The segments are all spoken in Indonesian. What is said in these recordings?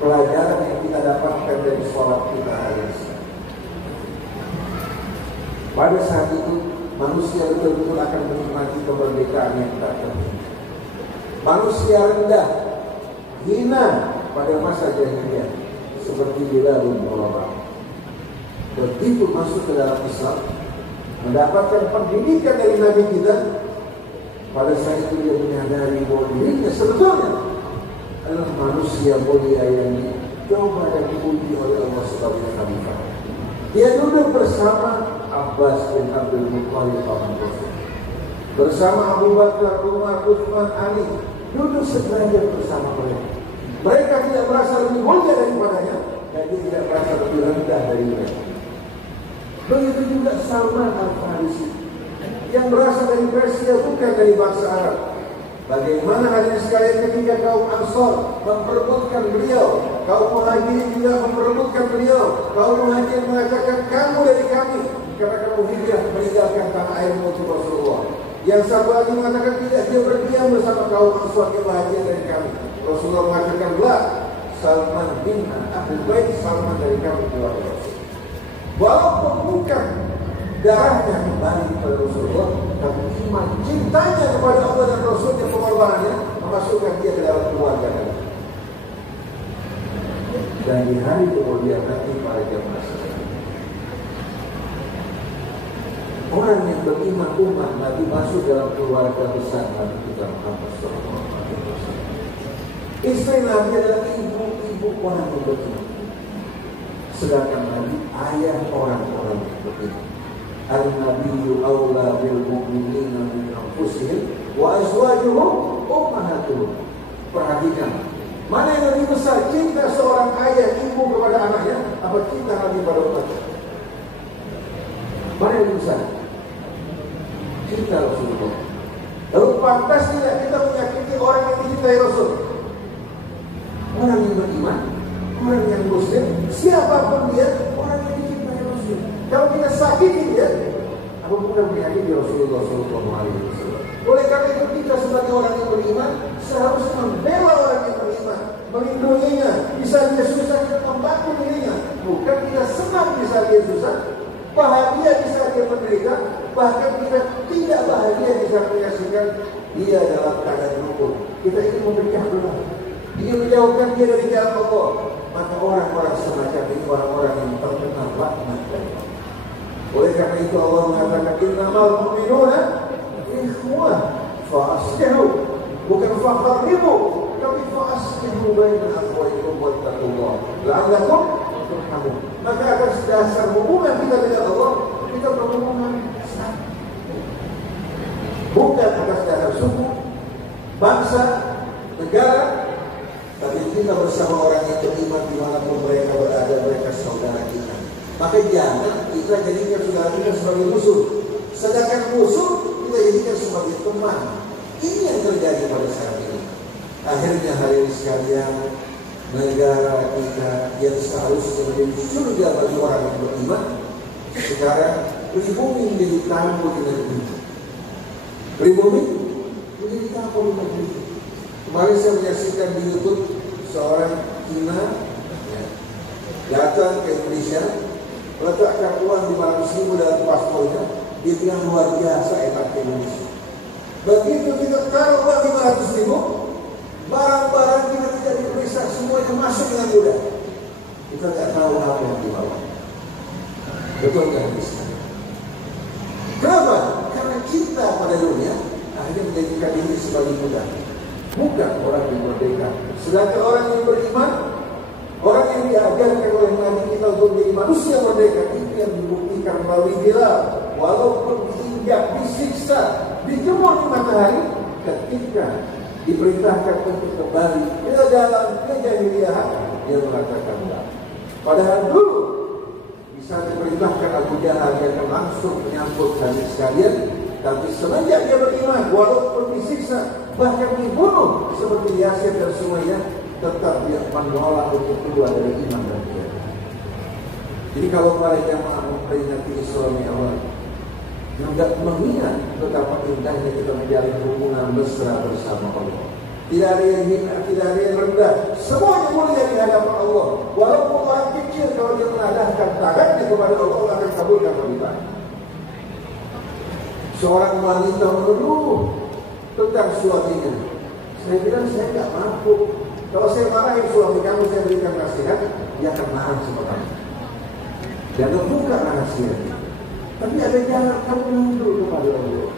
pelajaran yang kita dapatkan dari sholat kita hari ini. Pada saat itu manusia betul-betul akan menikmati kemerdekaan yang tak terhingga. Manusia rendah, hina pada masa jahiliyah seperti Bilal bin Rabah. Begitu masuk ke dalam Islam, mendapatkan pendidikan dari Nabi kita, pada saat itu dia menyadari bahwa dirinya sebetulnya adalah manusia mulia yang dicoba dan diuji oleh Allah sebagai khalifah. Dia duduk bersama Abbas bin Abdul Muttalib paman Rasul, bersama Abu Bakar, Umar, Utsman, Ali, duduk sederajat bersama mereka. Mereka tidak merasa lebih mulia daripadanya, dan dia tidak merasa lebih rendah dari mereka. Begitu juga Salman Al-Farisi yang berasal dari Persia, bukan dari bangsa Arab. Bagaimana hadirin sekalian ketika kaum Ansar memperebutkan beliau, kaum Muhajirin juga memperebutkan beliau. Kaum Muhajirin mengatakan, kamu dari kami karena kamu hijrah meninggalkan tanah air untuk Rasulullah. Yang satu lagi mengatakan tidak, dia berdiam bersama kaum Ansar yang bahagia dari kami. Rasulullah mengatakan, la, Salman bin Abu Bait, Salman dari kami keluarga Rasul. Walaupun bukan darahnya kembali kepada Rasulullah, tapi iman cintanya kepada Allah dan Rasul yang pengorbanannya memasukkan dia ke dalam keluarga kami. Dan di hari kemudian nanti pada jamaah orang yang beriman umat Nabi masuk dalam keluarga besar Nabi kita Muhammad SAW. Istri Nabi adalah ibu orang yang beriman, sedangkan Nabi ayah orang-orang yang beriman. Al-Nabiyyu awla bil mu'minina min anfusihim wa azwajuhum ummahatuhum. Perhatikan, mana yang lebih besar, cinta seorang ayah ibu kepada anaknya, apa cinta Nabi pada umatnya? Mana yang lebih besar? Cinta Rasulullah. Lalu pantas tidak kita menyakiti orang yang dicintai Rasul? Orang yang beriman, orang yang muslim, siapapun dia, orang yang dicintai Rasul. Kalau kita sakiti dia, apa bukan menyakiti Rasulullah SAW? Oleh karena itu kita sebagai orang yang beriman seharusnya membela orang yang beriman, melindunginya. Bisa dia susah, kita membantu dirinya. Bukan kita senang bisa dia susah, bahagia bisa dia menderita, bahkan kita tidak bahagia bisa menyaksikan dia dalam keadaan rukun. Kita ingin memberikan belah, ingin menjauhkan dia dari jalan Allah. Maka orang-orang semacam ini orang-orang yang terkena laknat dari Allah. Oleh karena itu Allah mengatakan, innamal mu'minuna ikhwah fa'aslihu, bukan fa'qarribu, tapi fa'aslihu baina akhwaykum wattaqullah la'allakum turhamun. Maka atas dasar hubungan kita dengan Allah, kita berhubungan bukan atas dasar suku, bangsa, negara, tapi kita bersama orang yang beriman dimanapun mereka berada, mereka saudara kita. Maka jangan kita jadikan saudara kita sebagai musuh, sedangkan musuh kita jadikan sebagai teman. Ini yang terjadi pada saat ini. Akhirnya hari ini sekalian, negara kita yang seharusnya menjadi surga bagi orang yang beriman, sekarang pribumi menjadi tamu di negeri. Pribumi menjadi tamu di negeri. Kemarin saya menyaksikan di YouTube seorang Cina datang ke Indonesia, meletakkan uang 500.000 dalam paspornya, dia bilang luar biasa enak Indonesia. Begitu kita taruh uang 500.000, barang-barang kita tidak diperiksa, semuanya masuk dengan mudah. Kita tidak tahu apa yang dibawa. Betul nggak bisa? Kenapa? Karena cinta pada dunia akhirnya menjadikan diri sebagai mudah. Bukan orang yang merdeka. Sedangkan orang yang beriman, orang yang diajarkan oleh Nabi kita untuk menjadi manusia merdeka, itu yang dibuktikan melalui Bilal. Walaupun diinjak, disiksa, dijemur di matahari, ketika diperintahkan untuk kembali ke dalam kejahiliahan, dia mengatakan enggak. Padahal dulu bisa diperintahkan Abu Jahal, dia akan langsung menyambut kami sekalian. Tapi semenjak dia beriman, walaupun disiksa, bahkan dibunuh seperti Yasir dan Sumayyah, tetap dia menolak untuk keluar dari iman dan keyakinan. Jadi kalau para jamaah memperingati Isra Mi'raj, juga mengingat betapa indahnya kita menjalin hubungan mesra bersama Allah. Tidak ada yang hina, tidak ada yang rendah. Semuanya mulia di hadapan menengadahkan tangannya kepada Allah, Allah akan kabulkan permintaan. Seorang wanita mengeluh tentang suaminya. Saya bilang, saya nggak mampu. Kalau saya marahin suami kamu, saya berikan nasihat, dia akan marah sama kamu. Dan buka rahasia. Tapi ada jalan kamu nunduk kepada Allah.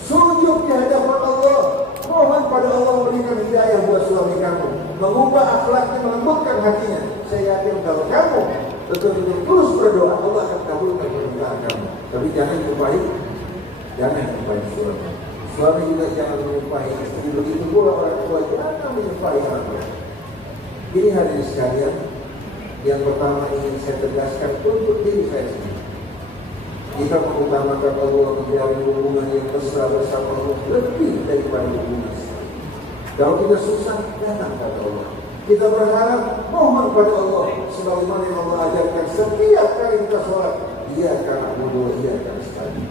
Sujud di hadapan Allah. Mohon pada Allah memberikan hidayah buat suami kamu. Mengubah akhlaknya, melembutkan hatinya. Saya yakin kalau kamu betul-betul terus berdoa, Allah akan kabulkan permintaan kamu. Tapi jangan lupai, suami. Suami juga jangan menyupai istri. Begitu pula orang tua jangan menyupai anak. Ini hadirin sekalian, yang pertama ingin saya tegaskan untuk diri saya sendiri. Kita mengutamakan Allah, menjalin hubungan yang mesra bersama Allah lebih daripada hubungan. Kalau kita susah, datang kepada Allah. Kita berharap, mohon pada Allah, sebagaimana yang Allah ajarkan setiap kali kita sholat. Ia akan bodoh, ia akan sekali.